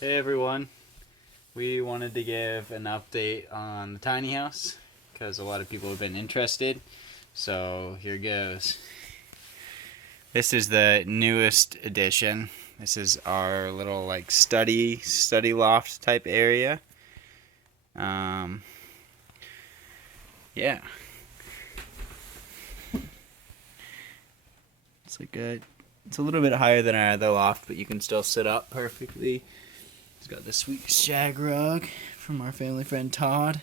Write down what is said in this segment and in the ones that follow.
Hey everyone, we wanted to give an update on the tiny house because a lot of people have been interested. So here goes. This is the newest addition. This is our little like study loft type area. Um, yeah, it's a little bit higher than our other loft, but you can still sit up perfectly. It's got the sweet shag rug from our family friend Todd.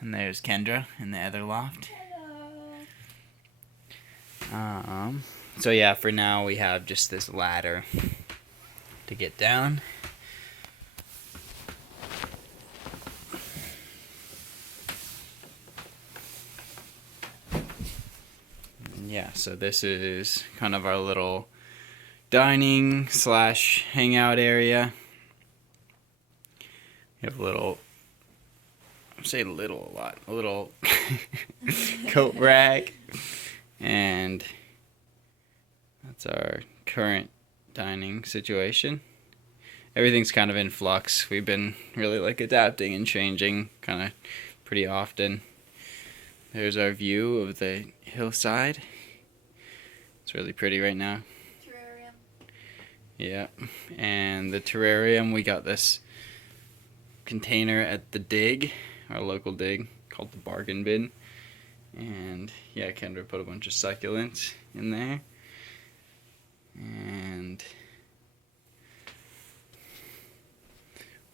And there's Kendra in the other loft. So yeah, for now we have just this ladder to get down. And yeah, so this is kind of our little dining slash hangout area. We have a little, I say little a lot, a little coat rack, and that's our current dining situation. Everything's kind of in flux. We've been really like adapting and changing kind of pretty often. There's our view of the hillside. It's really pretty right now. Terrarium. Yeah, and the terrarium, we got this container at the dig, our local dig, called the Bargain Bin. And yeah, Kendra put a bunch of succulents in there. And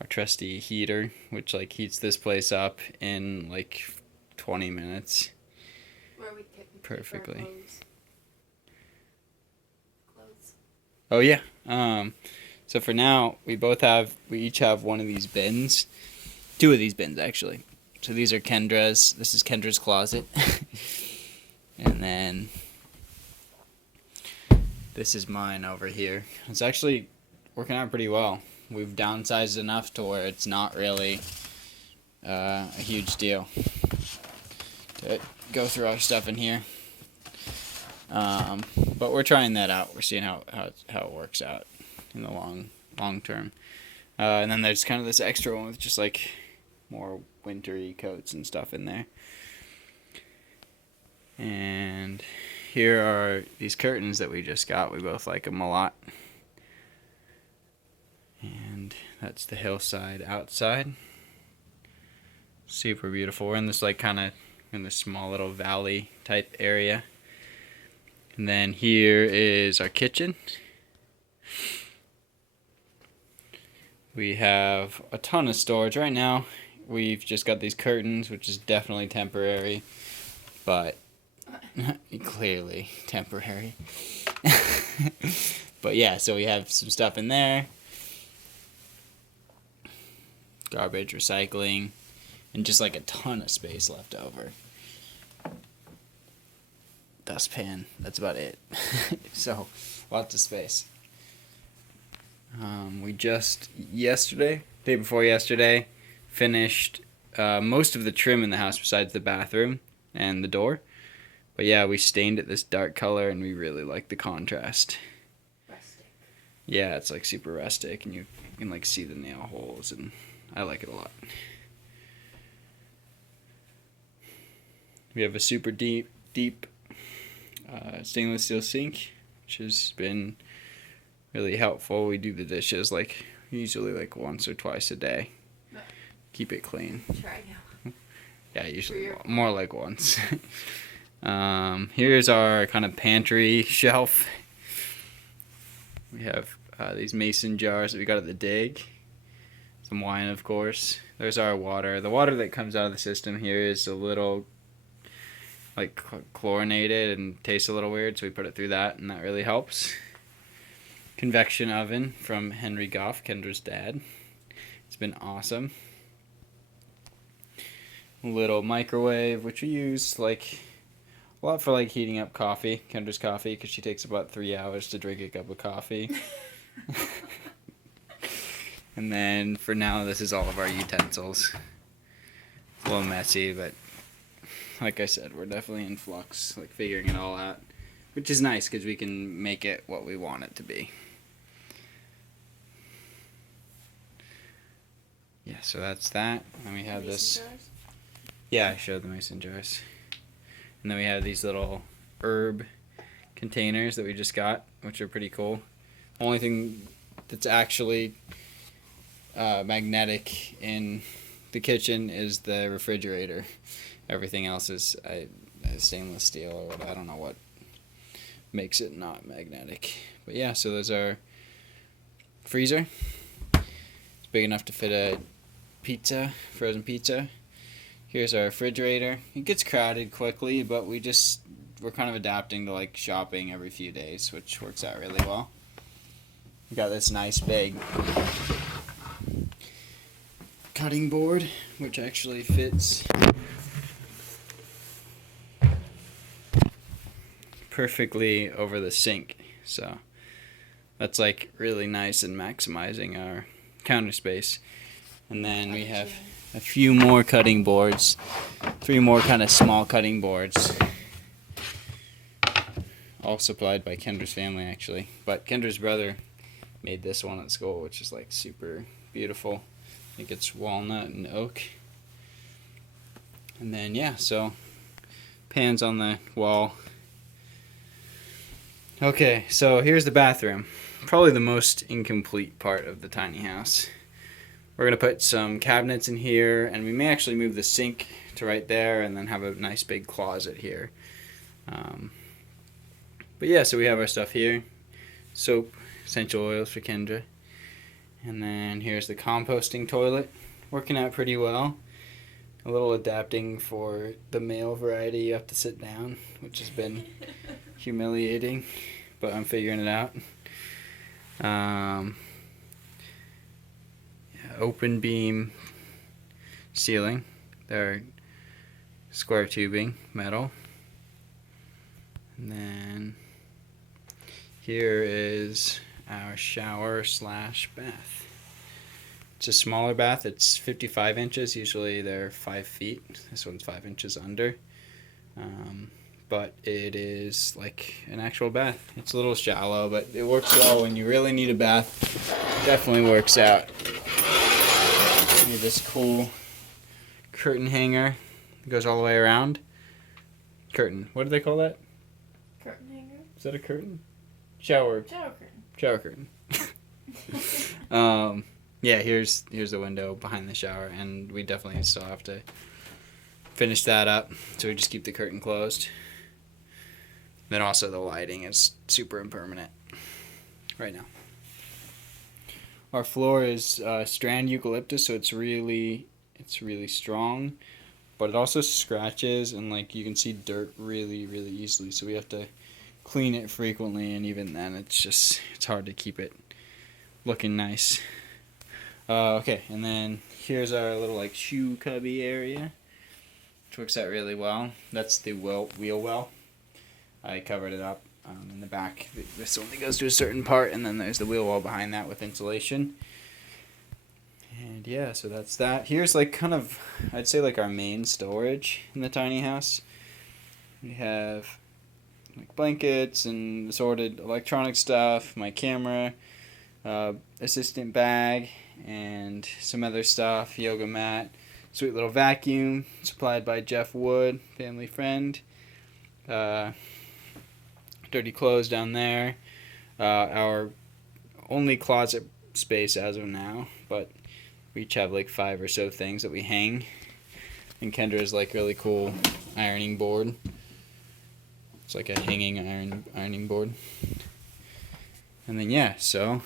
our trusty heater, which like heats this place up in like 20 minutes. Where we keep Perfectly. Clothes. Oh yeah. So for now, we each have one of these bins, two of these bins actually. So these are Kendra's. This is Kendra's closet, and then this is mine over here. It's actually working out pretty well. We've downsized enough to where it's not really a huge deal to go through our stuff in here. But we're trying that out. We're seeing how it works out in the long term. And then there's kind of this extra one with just like more wintry coats and stuff in there. And here are these curtains that we just got. We both like them a lot. And that's the hillside outside. Super beautiful. We're in this like kind of in this small little valley type area. And then here is our kitchen. We have a ton of storage right now. We've just got these curtains, which is definitely temporary, but clearly temporary. But yeah, so we have some stuff in there. Garbage, recycling, and just like a ton of space left over. Dustpan, that's about it. So, lots of space. We just day before yesterday, finished most of the trim in the house besides the bathroom and the door. But yeah, we stained it this dark color and we really like the contrast. Rustic. Yeah, it's like super rustic and you can like see the nail holes and I like it a lot. We have a super deep stainless steel sink, which has been really helpful. We do the dishes like usually like once or twice a day. Keep it clean. Try now. Yeah, usually more like once. Here's our kind of pantry shelf. We have these mason jars that we got at the dig. Some wine, of course. There's our water. The water that comes out of the system here is a little like chlorinated and tastes a little weird, so we put it through that, and that really helps. Convection oven from Henry Goff, Kendra's dad. It's been awesome. A little microwave, which we use like a lot for like heating up coffee, Kendra's coffee, because she takes about 3 hours to drink a cup of coffee. And then for now, this is all of our utensils. It's a little messy, but like I said, we're definitely in flux, like figuring it all out, which is nice because we can make it what we want it to be. yeah, so that's that. And we have Mason this. jars? Yeah, I showed the mason jars. And then we have these little herb containers that we just got, which are pretty cool. Only thing that's actually magnetic in the kitchen is the refrigerator. Everything else is stainless steel or what. I don't know what makes it not magnetic. But yeah, so there's our freezer. It's big enough to fit a pizza, frozen pizza. Here's our refrigerator. It gets crowded quickly, but we're kind of adapting to like shopping every few days, which works out really well. We got this nice big cutting board, which actually fits perfectly over the sink. So that's like really nice and maximizing our counter space. And then we have a few more cutting boards, 3 more kind of small cutting boards, all supplied by Kendra's family actually. But Kendra's brother made this one at school, which is like super beautiful. I think it's walnut and oak. And then yeah, so pans on the wall. Okay, so here's the bathroom. Probably the most incomplete part of the tiny house. We're going to put some cabinets in here, and we may actually move the sink to right there and then have a nice big closet here. But yeah, so we have our stuff here. Soap, essential oils for Kendra. And then here's the composting toilet. Working out pretty well. A little adapting for the male variety. You have to sit down, which has been humiliating, but I'm figuring it out. Open beam ceiling. They're square tubing, metal. And then here is our shower slash bath. It's a smaller bath. It's 55 inches. Usually they're 5 feet. This one's 5 inches under. But it is like an actual bath. It's a little shallow, but it works well when you really need a bath. Definitely works out. We have this cool curtain hanger. It goes all the way around. Curtain. What do they call that? Curtain hanger? Is that a curtain? Shower Shower curtain. shower curtain. Yeah, here's the window behind the shower, and we definitely still have to finish that up. So we just keep the curtain closed. Then also the lighting is super impermanent right now. Our floor is strand eucalyptus, so it's really strong, but it also scratches and like you can see dirt really easily. So we have to clean it frequently, and even then it's hard to keep it looking nice. Okay, and then here's our little like shoe cubby area, which works out really well. That's the wheel well. I covered it up in the back. This only goes to a certain part, and then there's the wheel well behind that with insulation. And yeah, so that's that. Here's like kind of, I'd say like our main storage in the tiny house. We have like blankets and assorted electronic stuff, my camera, assistant bag, and some other stuff, yoga mat, sweet little vacuum supplied by Jeff Wood, family friend, dirty clothes down there, our only closet space as of now, but we each have like 5 or so things that we hang, and Kendra's like really cool ironing board. It's like a hanging ironing board. And then yeah, so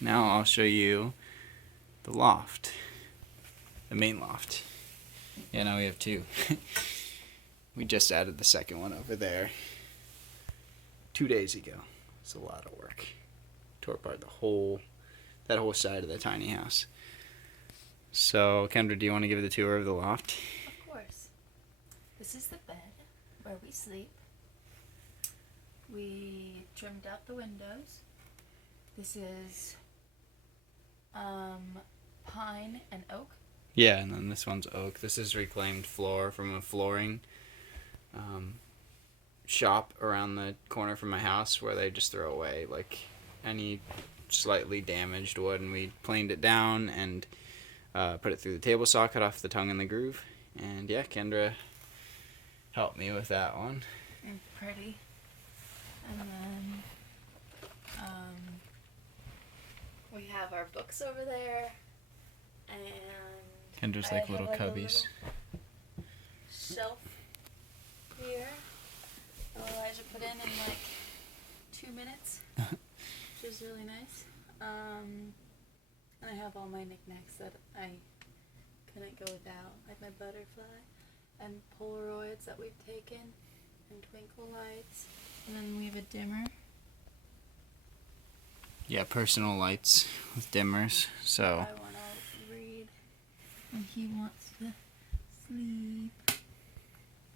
now I'll show you the loft, the main loft. Yeah, now we have 2. We just added the second one over there 2 days ago. It's a lot of work. Tore apart that whole side of the tiny house. So Kendra, do you want to give the tour of the loft? Of course. This is the bed where we sleep. We trimmed out the windows. This is pine and oak. Yeah, and then this one's oak. This is reclaimed floor from a flooring shop around the corner from my house where they just throw away like any slightly damaged wood, and we planed it down and Put it through the table saw, cut off the tongue and the groove. And yeah, Kendra helped me with that one. And pretty. And then we have our books over there. And Kendra's I like have, little a cubbies. little shelf here. that Elijah put in like 2 minutes, which is really nice. And I have all my knickknacks that I couldn't go without, like my butterfly and Polaroids that we've taken, and twinkle lights, and then we have a dimmer. Yeah, personal lights with dimmers. So I want to read, and he wants to sleep.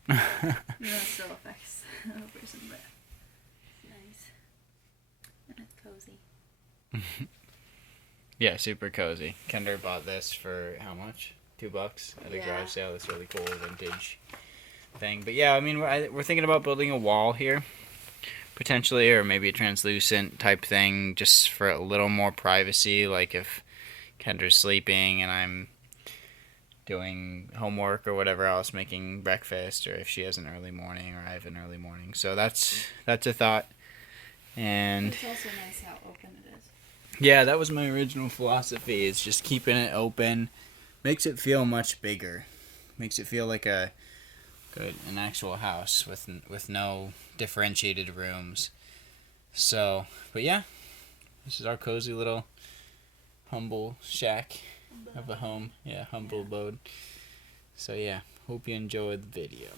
You know, still affects a person, but it's nice. And it's cozy. yeah, super cozy. Kendra bought this for how much? $2 at a Yeah. garage sale. This really cool vintage thing. But yeah, I mean, we're thinking about building a wall here, potentially, or maybe a translucent type thing, just for a little more privacy. Like if Kendra's sleeping and I'm doing homework or whatever else, making breakfast, or if she has an early morning or I have an early morning. So that's a thought. And It's also nice how open it is. yeah, that was my original philosophy. Is just keeping it open. Makes it feel much bigger. Makes it feel like an actual house with no differentiated rooms. So, but yeah, this is our cozy little humble shack of a home. Yeah, humble abode. So yeah, hope you enjoyed the video.